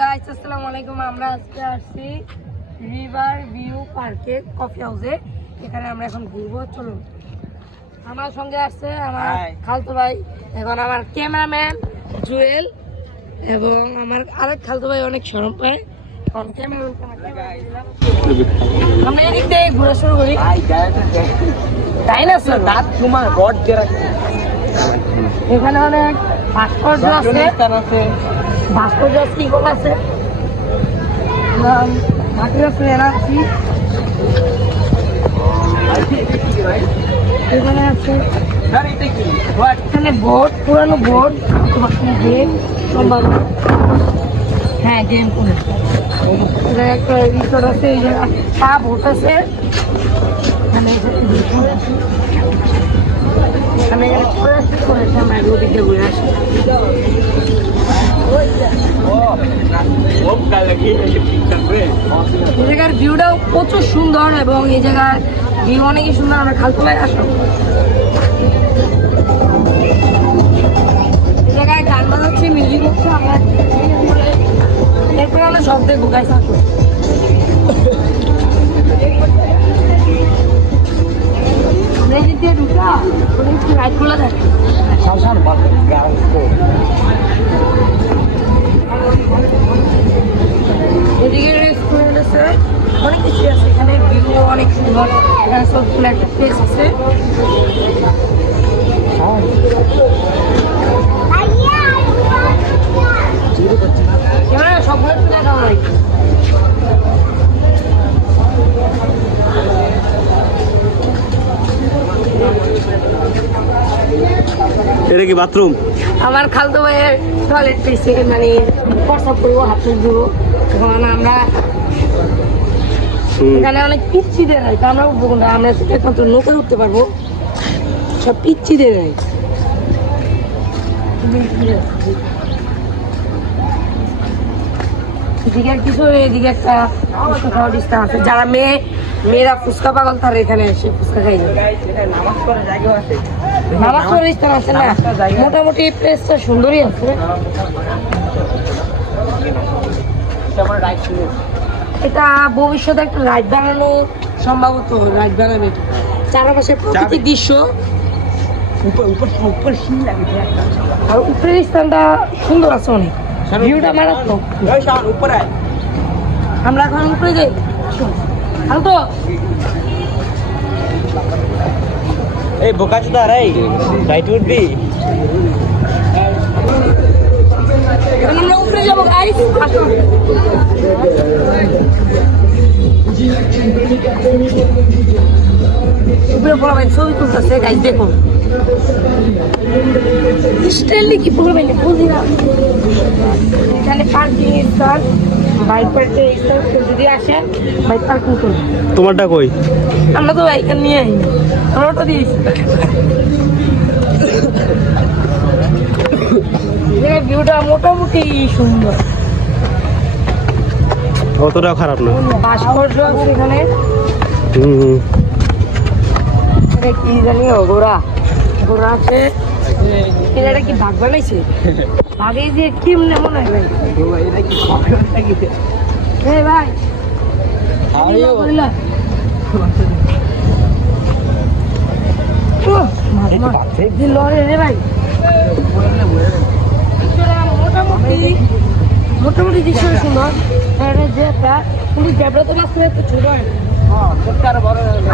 Guys আসসালামু আলাইকুম। আমরা আজকে আসছি রিভার ভিউ পার্কে কফি হাউসে। এখানে আমরা এখন ঘুরবো। চলুন, আমার সঙ্গে আসছে আমার খালতো ভাই, এখন আমার ক্যামেরাম্যান জুয়েল এবং আমার আরেক খালতো ভাই অনেক শরম পায়। আমরা এদিক থেকে ঘোরা শুরু করি। তাই না স্যার? এখানে অনেক ভাস্কর্য আছে, ভাস্কর্য স্টিকল আছে, মাটির আছে এনার্জি এখানে আছে। এখানে বোর্ড, পুরানো বোর্ড, গেম সম্ভব। হ্যাঁ, গেম করে একটা রিসোর্ট আছে, এই জায়গায় পা বোট আছে। এখানে আমি এখানে ঘুরে আসছি, করেছি আমরা ওদিকে ঘুরে আসি। এই জায়গার ভিউটাও প্রচুর সুন্দর এবং এই জায়গার ভিউ অনেকই সুন্দর। আমরা খালতলায় আসো, এই জায়গায় গান বাজাচ্ছে, মিউজিক হচ্ছে। আমরা এরপরে আমরা সব দেখবো গাইস। আসো, রাইডগুলো দেখো। এদিকে রেস্টুরেন্ট আছে, অনেক কিছু আছে। এখানে ভিউ অনেক সুন্দর। এখানে সবগুলো একটা প্লেস আছে। সবগুলো একটু দেখা হয়। এটা কি বাথরুম? আমার খালতো ভাইয়ের টয়লেট পেয়েছে, মানে প্রস্রাব করবো, হাত ধুবো। তখন আমরা এখানে অনেক পিচ্ছি দিয়ে দেয়, আমরা উঠবো না। আমরা একমাত্র নৌকা উঠতে পারবো, সব পিচ্ছি দিয়ে দেয়। এদিকে কিছু, এদিকে একটা ফুচকা খাওয়ার ডিস্টা আছে। যারা মেয়েরা ফুচকা পাগল, তারা এখানে এসে ফুচকা খাই যাবে। নামাজ পড়ার স্থান আছে না, মোটামুটি প্লেসটা সুন্দরই আছে। এটা ভবিষ্যতে একটা রাইড বানানো, সম্ভবত রাইড বানাবে। চারপাশে প্রাকৃতিক দৃশ্য, আর উপরের স্থানটা সুন্দর আছে অনেক, ভিউটা মারাত্মক। আমরা এখন উপরে যাই। তো এই বোকাচোদা রে, রাইট উঠবি? আমরা উপরে যাবো গাইস। আসো, উপরে বড় ভাই ছবি তুলতেছে গাইস, দেখুন স্টাইলি কি বড় ভাই বুঝি না। এখানে পার্কিং স্থান, বাইক পার্কিং স্থান। যদি আসেন বাইক পার্কিং করুন। তোমারটা কই? আমরা তো বাইক নিয়ে আই, আমরা ওটা দিয়েছি। ভিউটা মোটামুটি সুন্দর, অতটাও খারাপ না। ভাস্কর্য আছে এখানে। কি জানি, ঘোড়া আছে। এটা কি বাঘ বানাইছে? বাঘে যে কি মনে হয় ভাই? হ্যাঁ ভাই, মোটামুটি দৃশ্য সুন্দর।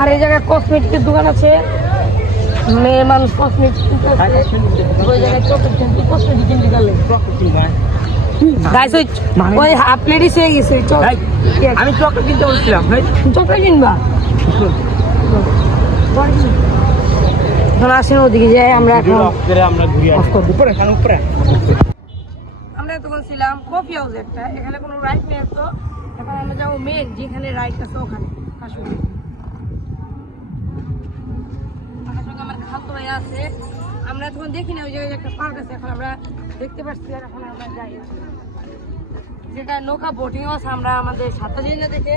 আর এই জায়গায় কসমেটিকের দোকান আছে, মেয়ে মানুষ কসমেটিক। ওই জায়গায় কসমেটিক কিনতে গেলে ওই হাফ প্লেটই সে গেছে। আমি চকলেট কিনতে বলছিলাম। চকলেট কিনবা? আসেন ওদিকে যাই। আমরা তখন ছিলাম কফি হাউস একটা, এখানে কোনো রাইড নেই। তো এখন আমরা যাবো মেন যেখানে রাইড আছে ওখানে। আসলে আমার সঙ্গে আমার খালতো ভাই আছে। আমরা তখন দেখি না ওই জায়গায় একটা পার্ক আছে, এখন আমরা দেখতে পাচ্ছি। আর এখন আমরা যাই যেটা নৌকা বোটিং আছে। আমরা আমাদের সাঁতার যাই না দেখে,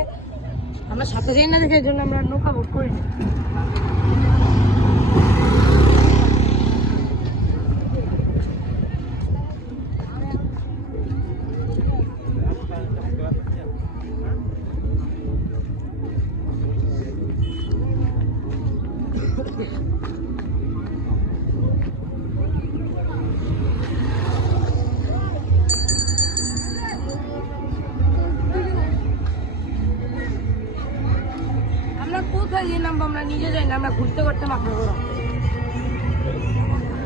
এই জন্য আমরা নৌকা বোট করি না। নিজে যাই না, আমরা ঘুরতে করতে মাথা ঘোরা।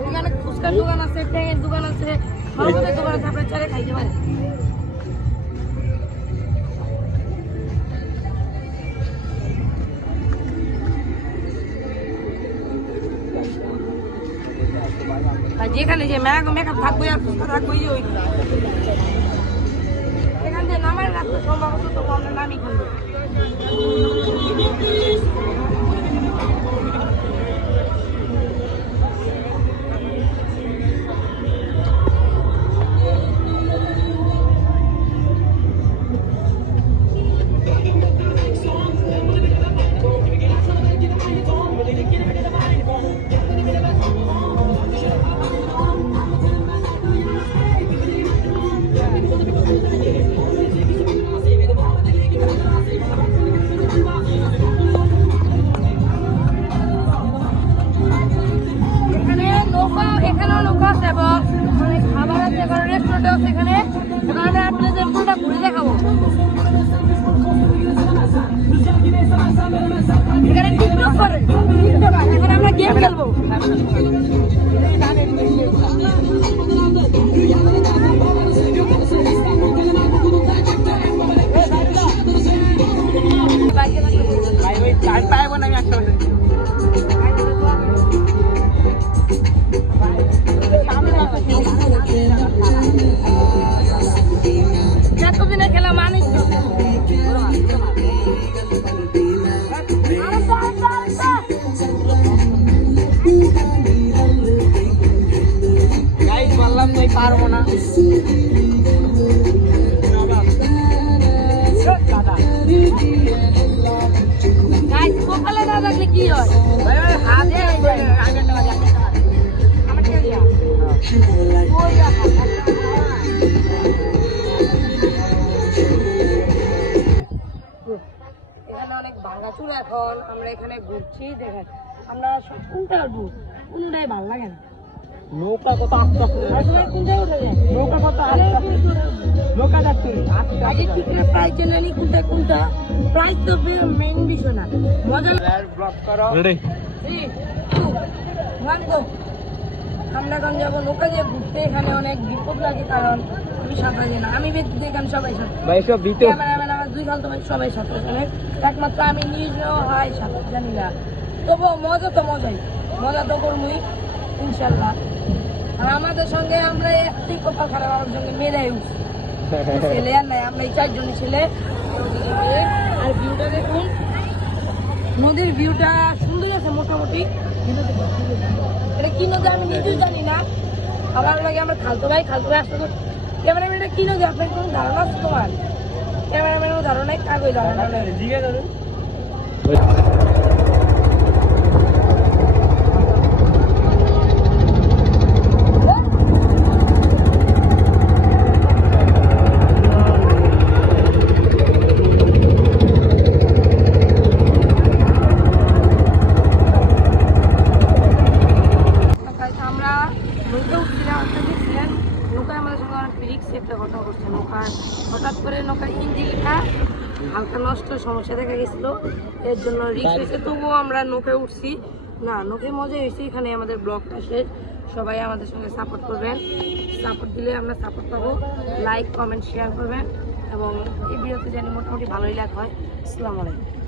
ওখানে ফুচকার দোকান আছে, ট্যাঙের দোকান আছে, শরবতের দোকান আছে, আপনার চারে খাইতে পারেন। আর যেখানে যে মেকআপ থাকবে আর ফুচকা থাকবে ওই এখান থেকে নামার রাখতে সম্ভবত তো আমরা নামি খাবো। এখানেও নৌকা আছে এবং অনেক খাবার আছে, এখানে রেস্টুরেন্ট আছে। এখানে আমি আপনাদের পুরোটা ঘুরে দেখাবো। এখানে টিকটক করে, এখানে আমরা গেম খেলবো। পাইবো না আমি একটা এতদিনের খেলা মানুষ বললাম তুই পারবো না সকালে না থাকলে কি হয়? এখানে অনেক ভাঙাচুর। এখন আমরা এখানে ঘুরছি, দেখেন আমরা সব কোনটা উঠবো, কোনটাই ভালো লাগে না। নৌকা কত আস্তে কোনটাই উঠে যায়, নৌকা কত নৌকা যাচ্ছে আগে টিকিটের প্রাইস জেনে নি কোনটা প্রাইস তো মেইন বিষয় না, মজা ব্লক করো রেডি 3 2 1 গো। আমরা এখন যাবো নৌকা দিয়ে ঘুরতে। এখানে অনেক বিপদ লাগে, কারণ আমি সাঁতার জানি না। আমি ব্যক্তি এখানে সবাই সাঁতার, ভাই সব ভিতর ক্যামেরাম্যান আমার 2 সাল তো সবাই সাঁতার জানে, একমাত্র আমি নিজেও হাই সাঁতার জানি না। তবুও মজা তো মজা তো করবই ইনশাল্লাহ। আর আমাদের সঙ্গে আমরা একটি কপাল খারাপ, আমার সঙ্গে মেয়েরাই উঠছি, ছেলে আর নাই, আমরা এই 4 জন ছেলে। আর ভিউটা দেখুন, নদীর ভিউটা সুন্দর আছে মোটামুটি। এটা কি নদী আমি নিজেও জানি না, আমার লাগে আমরা খালতো ভাই আসতে তো ক্যামেরাম্যান এটা কি নদী আপনার কোনো ধারণা আছে? তোমার ক্যামেরাম্যানের ধারণা কাগজ ধারণা হঠাৎ করে নৌকার ইঞ্জিনটা হালকা নষ্ট সমস্যা দেখা গেছিল, এর জন্য রিস্ক হয়েছে। তবুও আমরা নৌকায় উঠছি, না নৌকায় মজা হয়েছে। এখানে আমাদের ব্লগটা শেষ, সবাই আমাদের সঙ্গে সাপোর্ট করবেন, সাপোর্ট দিলে আমরা সাপোর্ট পাবো। লাইক কমেন্ট শেয়ার করবেন এবং এই ভিডিওতে জানি মোটামুটি ভালোই লাগ হয়। আসসালামু আলাইকুম।